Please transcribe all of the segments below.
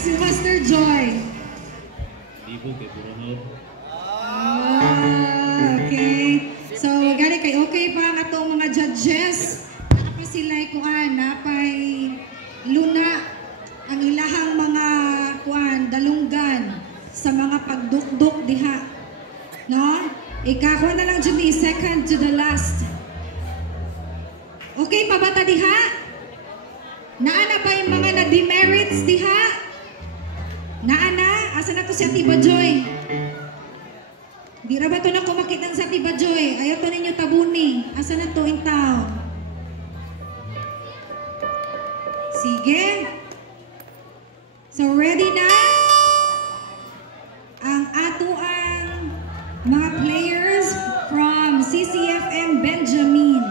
Si Master Joy. Libo kay Purahod. Okay. So, gani kay okay pa ang atong mga judges. Napa sila kuan, napay luna ang ilahang mga kuan, dalunggan sa mga pagdukduk diha. No? Ikakuha na lang dyan second to the last. Okay pa ba ta diha? Naana ba yung mga na-demerits diha? Naana? Asa na to si Ate Bajoy? Di ra ba to na kumakitang sa Ate Bajoy? Ayaw to ninyo tabuni. Asa na to in town? Sige. So ready na? Ang ato ang mga players from CCFM Benjamin.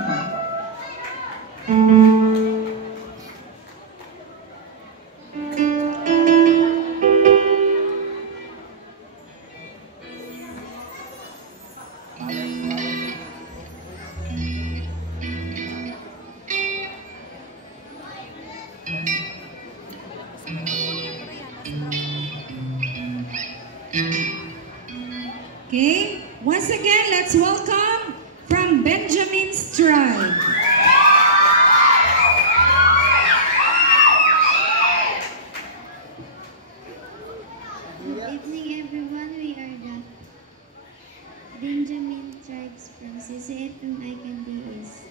Okay, once again, let's welcome from Benjamin's Tribe. Good evening, everyone. We are the Benjamin Tribes from CCFM Icon East.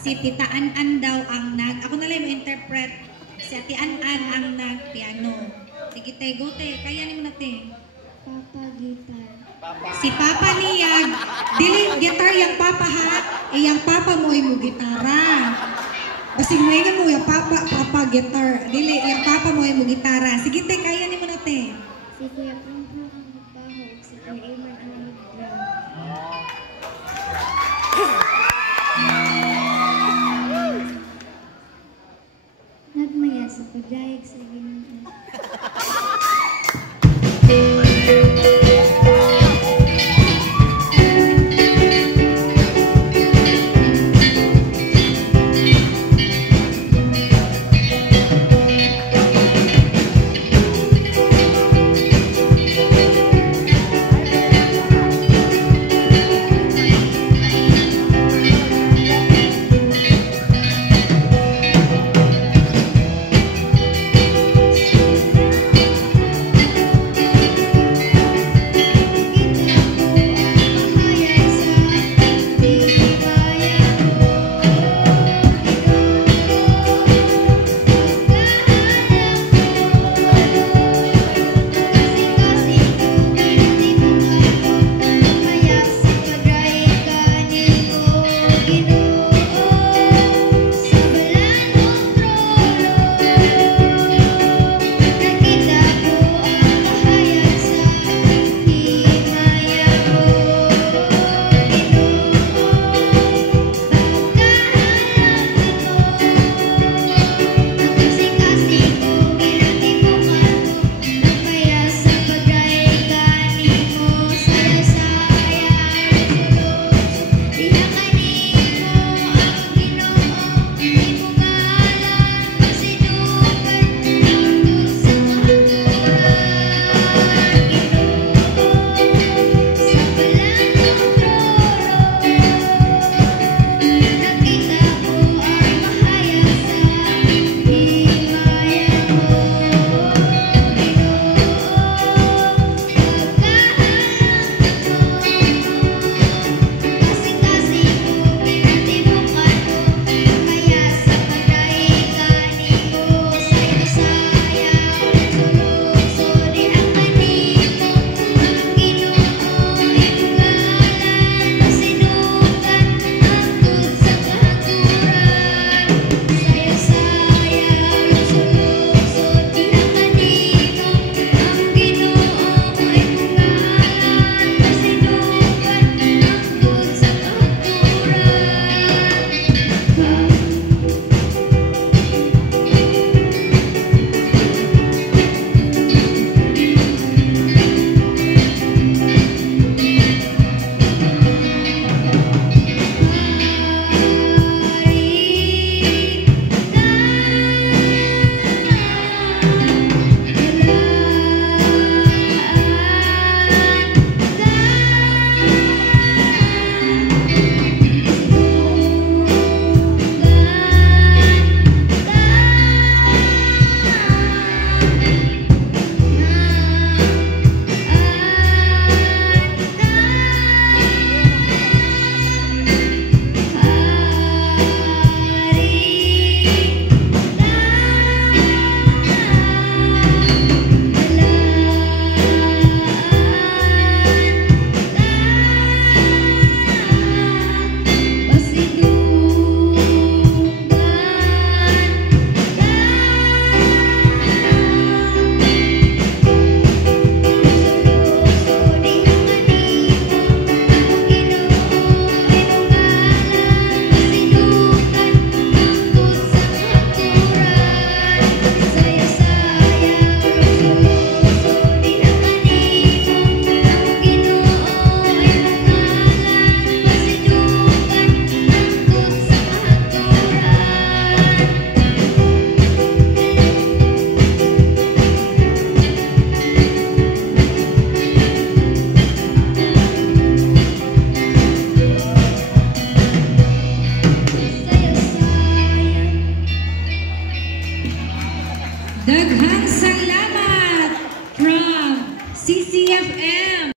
Si Tita An daw ang ako na lang mo-interpret. Si Ate An ang nag-piano. Sige te, go te, kaya ni mo na te. Papa Guitar. Si Papa niya, dili gitar yung Papa ha, yung Papa mo ay mo gitara. Basing mo mo yung Papa Guitar. Dili, yung Papa mo ay mo gitara. Sige te, kaya ni mo na te. Si Kuya Pungpung ang magpahog, si Kuya Eman ang mag-drum. Nagmaya sa pagdayag sa Ginoo.